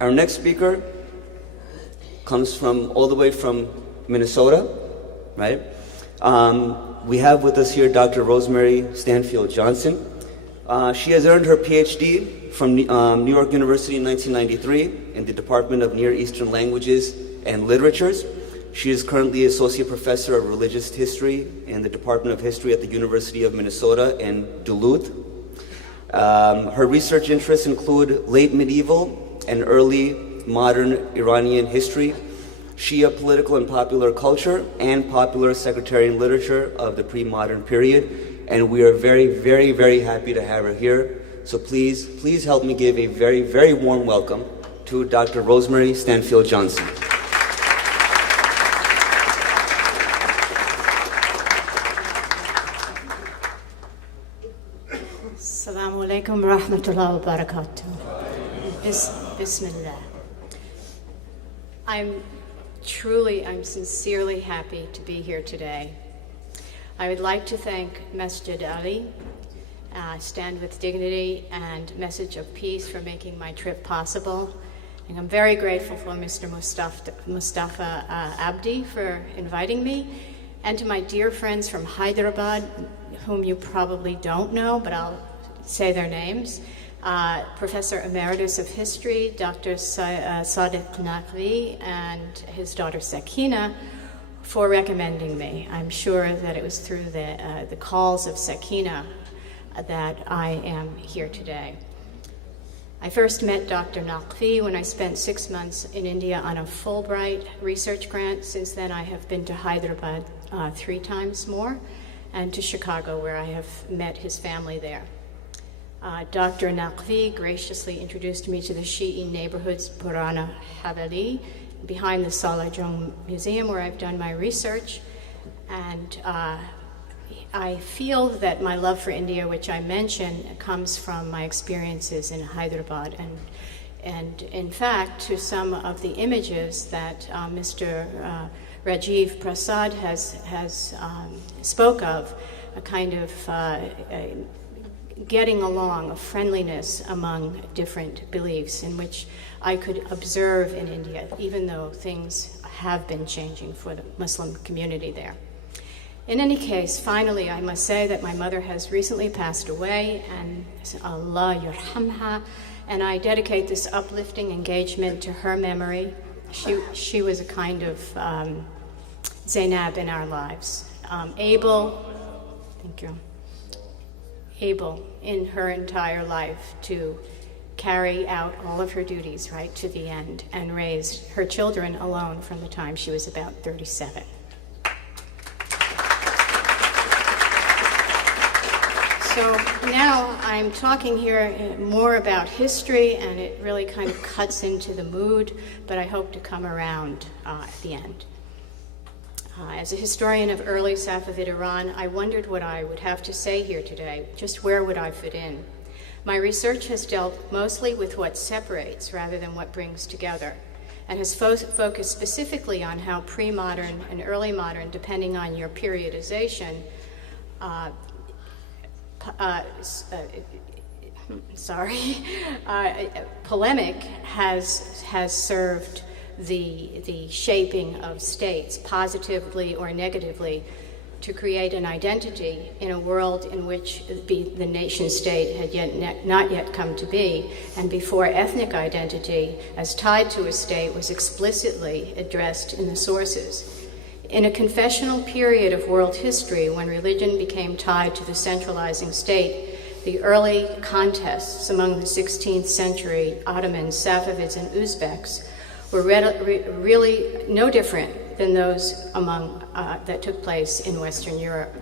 Our next speaker comes from all the way from Minnesota, right? We have with us here Dr. Rosemary Stanfield-Johnson. She has earned her Ph.D. from New York University in 1993 in the Department of Near Eastern Languages and Literatures. She is currently Associate Professor of Religious History in the Department of History at the University of Minnesota in Duluth. Her research interests include late medieval and early modern Iranian history, Shia political and popular culture, and popular sectarian literature of the pre-modern period. And we are very, very, very happy to have her here. So please help me give a very, very warm welcome to Dr. Rosemary Stanfield-Johnson. Assalamu alaikum wa rahmatullahi wa barakatuh. Bismillah. I'm sincerely happy to be here today. I would like to thank Masjid Ali, Stand with Dignity, and Message of Peace for making my trip possible. And I'm very grateful for Mr. Mustafa Abdi for inviting me, and to my dear friends from Hyderabad, whom you probably don't know, but I'll say their names. Professor Emeritus of History, Dr. Sadiq Naqvi, and his daughter Sakina, for recommending me. I'm sure that it was through the calls of Sakina that I am here today. I first met Dr. Naqvi when I spent 6 months in India on a Fulbright research grant. Since then, I have been to Hyderabad 3 times more, and to Chicago, where I have met his family there. Dr. Naqvi graciously introduced me to the Shi'i neighborhoods Purana Haveli, behind the Salajong Museum, where I've done my research. And I feel that my love for India, which I mentioned, comes from my experiences in Hyderabad. And in fact, to some of the images that Mr. Rajiv Prasad has spoke of, a kind of getting along, a friendliness among different beliefs, in which I could observe in India, even though things have been changing for the Muslim community there. In any case, finally, I must say that my mother has recently passed away, and Allah yarhamha, and I dedicate this uplifting engagement to her memory. She was a kind of Zainab in our lives. Able in her entire life to carry out all of her duties right to the end, and raised her children alone from the time she was about 37. So now I'm talking here more about history, and it really kind of cuts into the mood, but I hope to come around at the end. As a historian of early Safavid Iran, I wondered what I would have to say here today. Just where would I fit in? My research has dealt mostly with what separates rather than what brings together, and has focused specifically on how pre-modern and early modern, depending on your periodization, polemic has served the shaping of states, positively or negatively, to create an identity in a world in which the nation state had not yet come to be, and before ethnic identity as tied to a state was explicitly addressed in the sources. In a confessional period of world history, when religion became tied to the centralizing state, the early contests among the 16th-century Ottomans, Safavids, and Uzbeks were really no different than those that took place in Western Europe.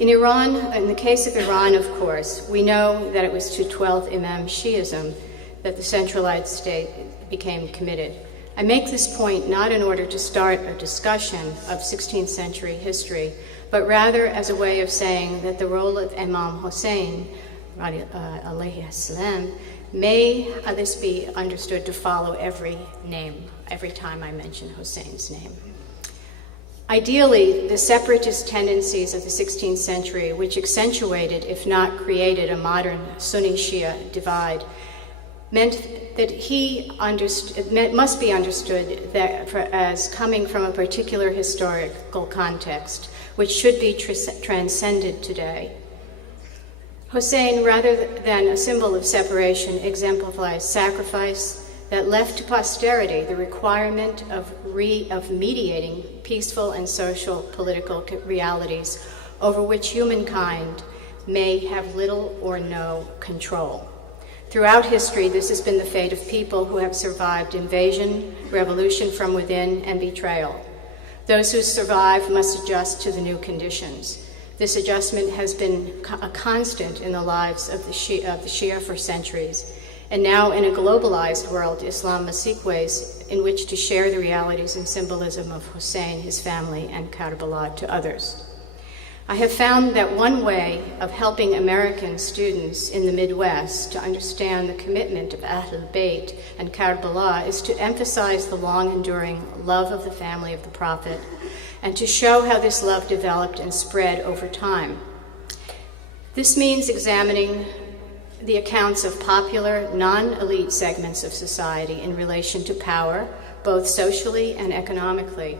In Iran, in the case of Iran, of course, we know that it was to 12th Imam Shi'ism that the centralized state became committed. I make this point not in order to start a discussion of 16th century history, but rather as a way of saying that the role of Imam Husain alayhi salam, may this be understood to follow every time I mention Hussein's name. Ideally, the separatist tendencies of the 16th century, which accentuated, if not created, a modern Sunni-Shia divide, meant that it must be understood as coming from a particular historical context, which should be transcended today. Hussain, rather than a symbol of separation, exemplifies sacrifice that left to posterity the requirement of mediating peaceful and social political realities over which humankind may have little or no control. Throughout history, this has been the fate of people who have survived invasion, revolution from within, and betrayal. Those who survive must adjust to the new conditions. This adjustment has been a constant in the lives of the Shia for centuries. And now, in a globalized world, Islam must seek ways in which to share the realities and symbolism of Hussain, his family, and Karbala to others. I have found that one way of helping American students in the Midwest to understand the commitment of Ahlul Bayt and Karbala is to emphasize the long-enduring love of the family of the Prophet and to show how this love developed and spread over time. This means examining the accounts of popular, non-elite segments of society in relation to power, both socially and economically.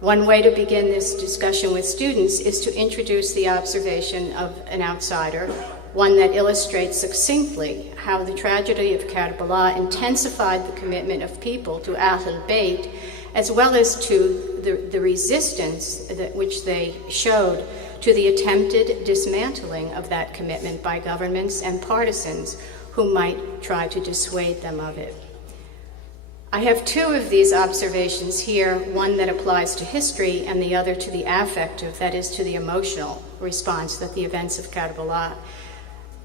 One way to begin this discussion with students is to introduce the observation of an outsider, one that illustrates succinctly how the tragedy of Karbala intensified the commitment of people to Ahlul Bayt, as well as to the resistance which they showed to the attempted dismantling of that commitment by governments and partisans who might try to dissuade them of it. I have two of these observations here, one that applies to history and the other to the affective, that is, to the emotional response that the events of Karbala,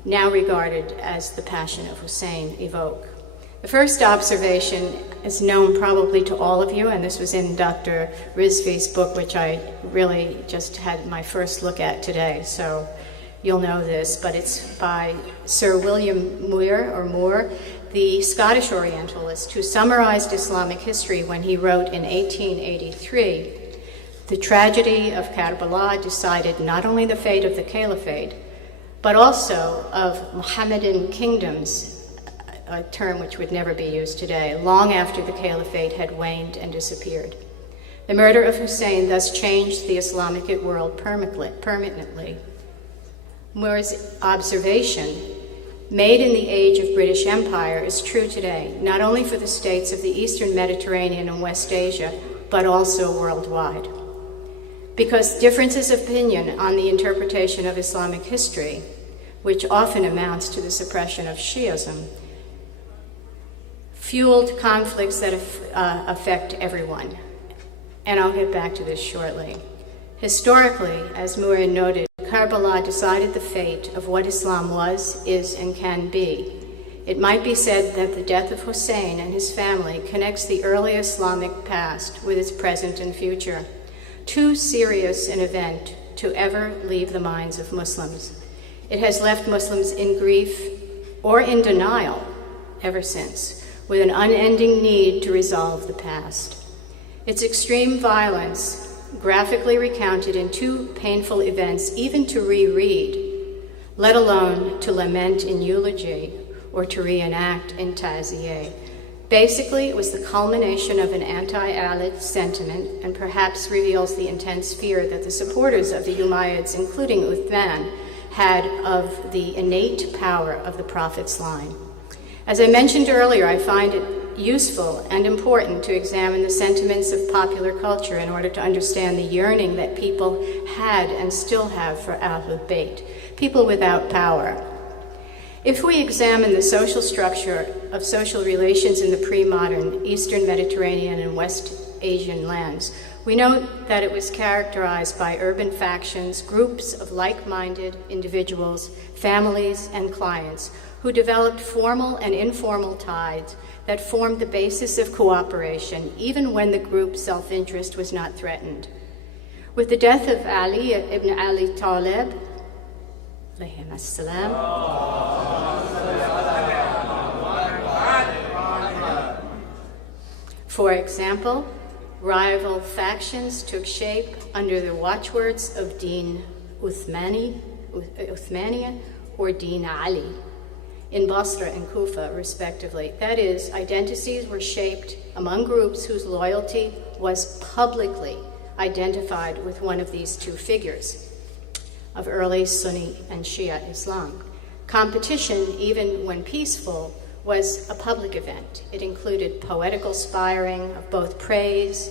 now regarded as the passion of Hussain, evoke. The first observation is known probably to all of you, and this was in Dr. Rizvi's book, which I really just had my first look at today, so you'll know this, but it's by Sir William Moore, the Scottish Orientalist who summarized Islamic history when he wrote in 1883, "The tragedy of Karbala decided not only the fate of the caliphate, but also of Mohammedan kingdoms," a term which would never be used today, long after the caliphate had waned and disappeared. The murder of Hussain thus changed the Islamic world permanently. Moore's observation, made in the age of British Empire, is true today, not only for the states of the Eastern Mediterranean and West Asia, but also worldwide. Because differences of opinion on the interpretation of Islamic history, which often amounts to the suppression of Shiism, fueled conflicts that affect everyone. And I'll get back to this shortly. Historically, as Moore noted, Karbala decided the fate of what Islam was, is, and can be. It might be said that the death of Hussain and his family connects the early Islamic past with its present and future. Too serious an event to ever leave the minds of Muslims. It has left Muslims in grief or in denial ever since, with an unending need to resolve the past. Its extreme violence, graphically recounted in two painful events, even to reread, let alone to lament in eulogy or to reenact in ta'ziyeh. Basically, it was the culmination of an anti-Alid sentiment and perhaps reveals the intense fear that the supporters of the Umayyads, including Uthman, had of the innate power of the Prophet's line. As I mentioned earlier, I find it useful and important to examine the sentiments of popular culture in order to understand the yearning that people had and still have for Ahlul Bayt, people without power. If we examine the social structure of social relations in the pre-modern Eastern Mediterranean and West Asian lands, we note that it was characterized by urban factions, groups of like-minded individuals, families, and clients who developed formal and informal ties that formed the basis of cooperation, even when the group's self-interest was not threatened. With the death of Ali ibn Ali Talib, alayhi as-salam, for example, Rival factions took shape under the watchwords of Din Uthmaniya or Din Ali in Basra and Kufa, respectively. That is, identities were shaped among groups whose loyalty was publicly identified with one of these two figures of early Sunni and Shia Islam. Competition, even when peaceful, was a public event. It included poetical spiring of both praise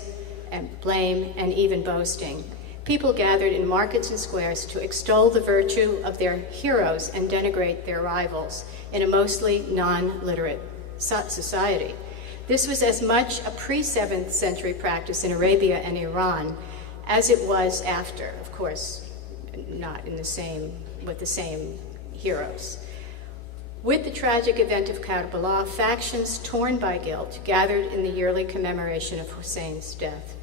and blame and even boasting. People gathered in markets and squares to extol the virtue of their heroes and denigrate their rivals in a mostly non-literate society. This was as much a pre-7th century practice in Arabia and Iran as it was after, of course, not in the same, with the same heroes. With the tragic event of Karbala, factions torn by guilt gathered in the yearly commemoration of Hussein's death.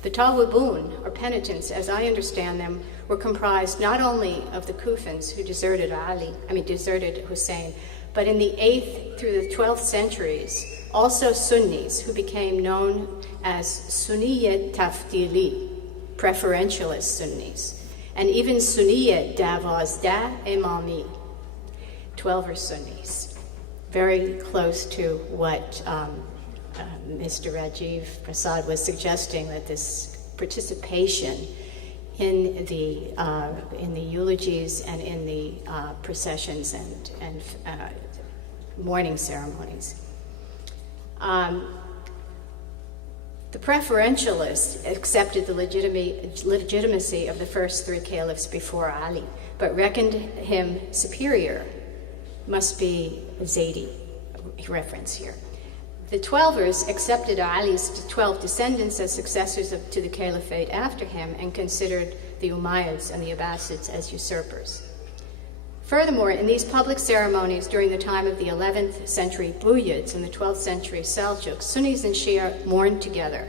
The Tawibun, or penitents, as I understand them, were comprised not only of the Kufans who deserted Hussein, but in the 8th through the 12th centuries, also Sunnis who became known as Sunniyat Tafdili, preferentialist Sunnis, and even Sunniyat Davazda Imami, 12er Sunnis, very close to what Mr. Rajiv Prasad was suggesting, that this participation in the eulogies and in the processions and mourning ceremonies. The preferentialists accepted the legitimacy of the first three caliphs before Ali, but reckoned him superior. Must be Zaydi reference here. The Twelvers accepted Ali's 12 descendants as successors to the caliphate after him and considered the Umayyads and the Abbasids as usurpers. Furthermore, in these public ceremonies during the time of the 11th century Buyuds and the 12th century Seljuks, Sunnis and Shia mourned together.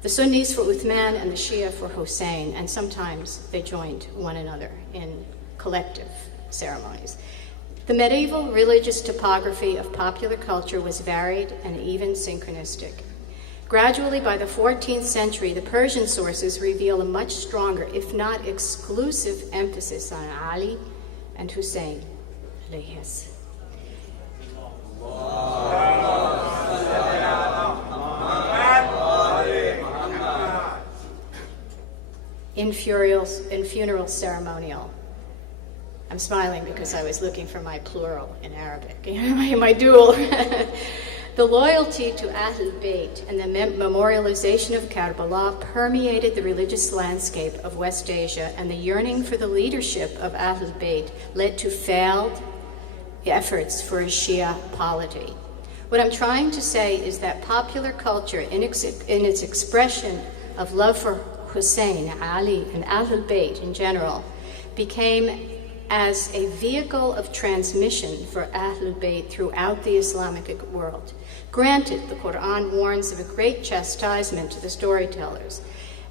The Sunnis for Uthman and the Shia for Hussein, and sometimes they joined one another in collective ceremonies. The medieval religious topography of popular culture was varied and even synchronistic. Gradually, by the 14th century, the Persian sources reveal a much stronger, if not exclusive, emphasis on Ali and Hussein. In funeral ceremonial. I'm smiling because I was looking for my plural in Arabic, my dual. The loyalty to Ahlul Bayt and the memorialization of Karbala permeated the religious landscape of West Asia, and the yearning for the leadership of Ahlul Bayt led to failed efforts for a Shia polity. What I'm trying to say is that popular culture, in its expression of love for Hussein, Ali, and Ahlul Bayt in general, became as a vehicle of transmission for Ahlul Bayt throughout the Islamic world. Granted, the Quran warns of a great chastisement to the storytellers,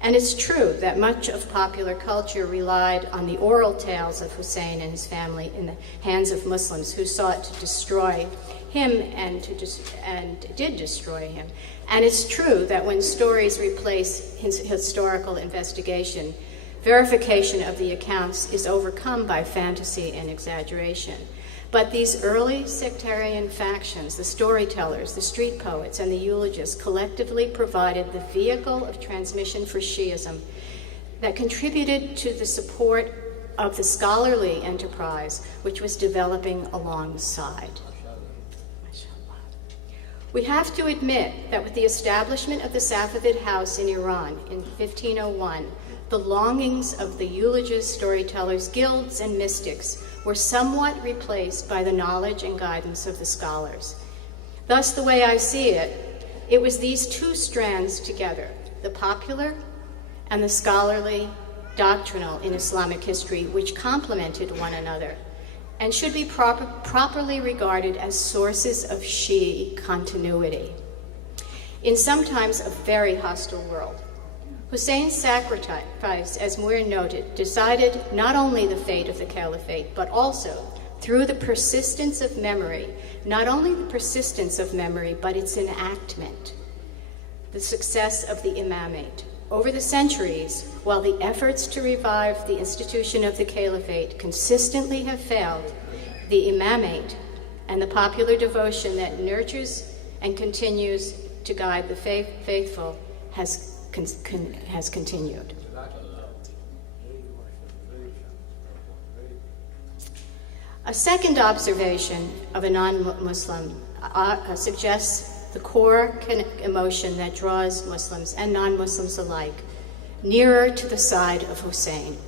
and it's true that much of popular culture relied on the oral tales of Hussein and his family in the hands of Muslims who sought to destroy him and did destroy him. And it's true that when stories replace his historical investigation, verification of the accounts is overcome by fantasy and exaggeration. But these early sectarian factions, the storytellers, the street poets, and the eulogists collectively provided the vehicle of transmission for Shiism that contributed to the support of the scholarly enterprise which was developing alongside. We have to admit that with the establishment of the Safavid house in Iran in 1501, the longings of the eulogist, storytellers, guilds, and mystics were somewhat replaced by the knowledge and guidance of the scholars. Thus, the way I see it, it was these two strands together, the popular and the scholarly doctrinal in Islamic history, which complemented one another and should be properly regarded as sources of Shi'i continuity. In sometimes a very hostile world, Hussein's sacrifice, as Muir noted, decided not only the fate of the caliphate, but also, through the persistence of memory, not only the persistence of memory, but its enactment. the success of the imamate. Over the centuries, while the efforts to revive the institution of the caliphate consistently have failed, the imamate and the popular devotion that nurtures and continues to guide the faithful has continued. A second observation of a non-Muslim suggests the core emotion that draws Muslims and non-Muslims alike nearer to the side of Hussain.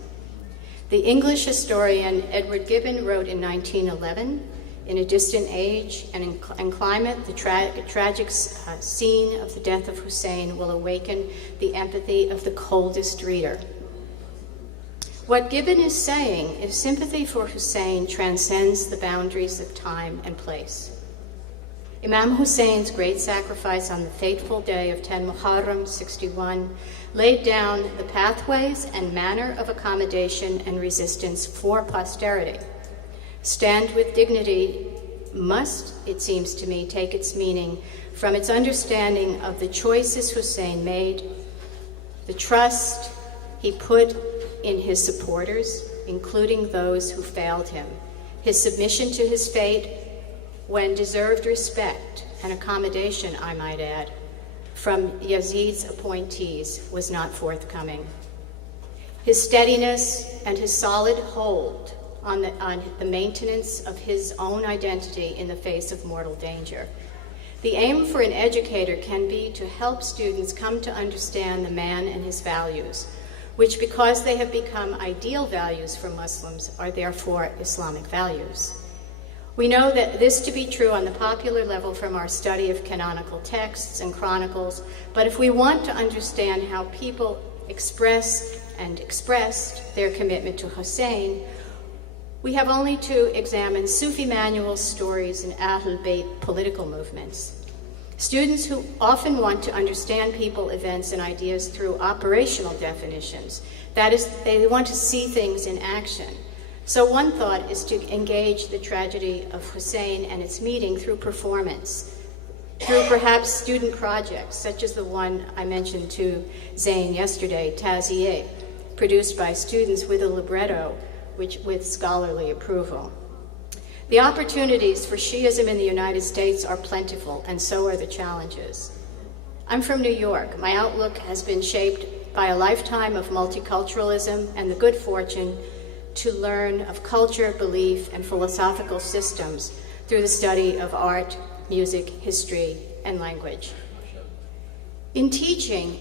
The English historian Edward Gibbon wrote in 1911, "In a distant age and climate, the tragic scene of the death of Hussain will awaken the empathy of the coldest reader." What Gibbon is saying is sympathy for Hussain transcends the boundaries of time and place. Imam Husain's great sacrifice on the fateful day of 10 Muharram 61 laid down the pathways and manner of accommodation and resistance for posterity. Stand with dignity must, it seems to me, take its meaning from its understanding of the choices Hussain made, the trust he put in his supporters, including those who failed him, his submission to his fate when deserved respect and accommodation, I might add, from Yazid's appointees was not forthcoming. His steadiness and his solid hold on the maintenance of his own identity in the face of mortal danger. The aim for an educator can be to help students come to understand the man and his values, which, because they have become ideal values for Muslims, are therefore Islamic values. We know that this to be true on the popular level from our study of canonical texts and chronicles, but if we want to understand how people express and expressed their commitment to Hussain, we have only to examine Sufi manuals, stories, and Ahlul Bayt political movements. Students who often want to understand people, events, and ideas through operational definitions, that is, they want to see things in action. So one thought is to engage the tragedy of Hussain and its meeting through performance, through perhaps student projects, such as the one I mentioned to Zain yesterday, Taziyeh, produced by students with a libretto, with scholarly approval. The opportunities for Shiism in the United States are plentiful, and so are the challenges. I'm from New York. My outlook has been shaped by a lifetime of multiculturalism and the good fortune to learn of culture, belief, and philosophical systems through the study of art, music, history, and language. In teaching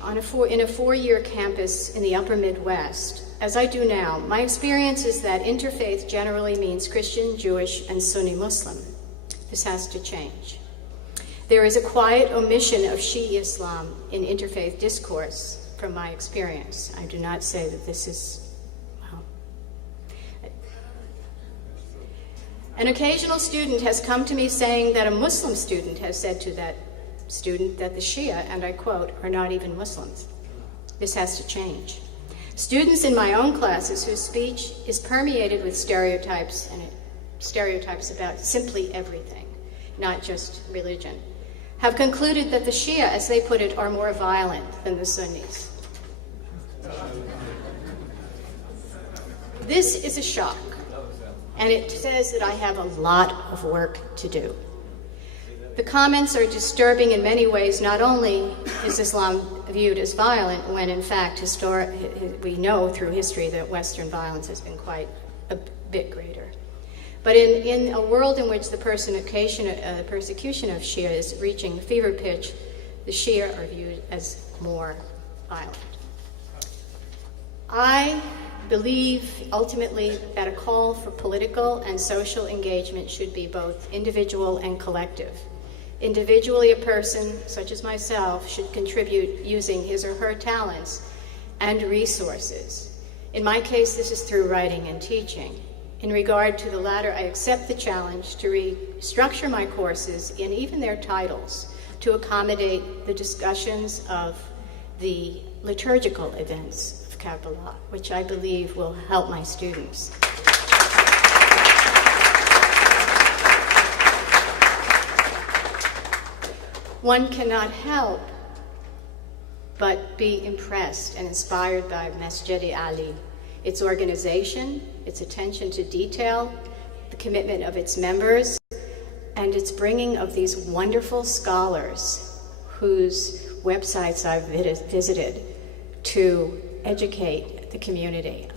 in a four-year campus in the upper Midwest, as I do now, my experience is that interfaith generally means Christian, Jewish, and Sunni Muslim. This has to change. There is a quiet omission of Shia Islam in interfaith discourse from my experience. I do not say that this is, well. An occasional student has come to me saying that a Muslim student has said to that student that the Shia, and I quote, are not even Muslims. This has to change. Students in my own classes whose speech is permeated with stereotypes about simply everything, not just religion, have concluded that the Shia, as they put it, are more violent than the Sunnis. This is a shock, and it says that I have a lot of work to do. The comments are disturbing in many ways. Not only is Islam viewed as violent, when in fact we know through history that Western violence has been quite a bit greater. But in a world in which the persecution of Shia is reaching fever pitch, the Shia are viewed as more violent. I believe ultimately that a call for political and social engagement should be both individual and collective. Individually, a person, such as myself, should contribute using his or her talents and resources. In my case, this is through writing and teaching. In regard to the latter, I accept the challenge to restructure my courses and even their titles to accommodate the discussions of the liturgical events of Kabbalah, which I believe will help my students. One cannot help but be impressed and inspired by Masjid Ali, its organization, its attention to detail, the commitment of its members, and its bringing of these wonderful scholars whose websites I've visited to educate the community.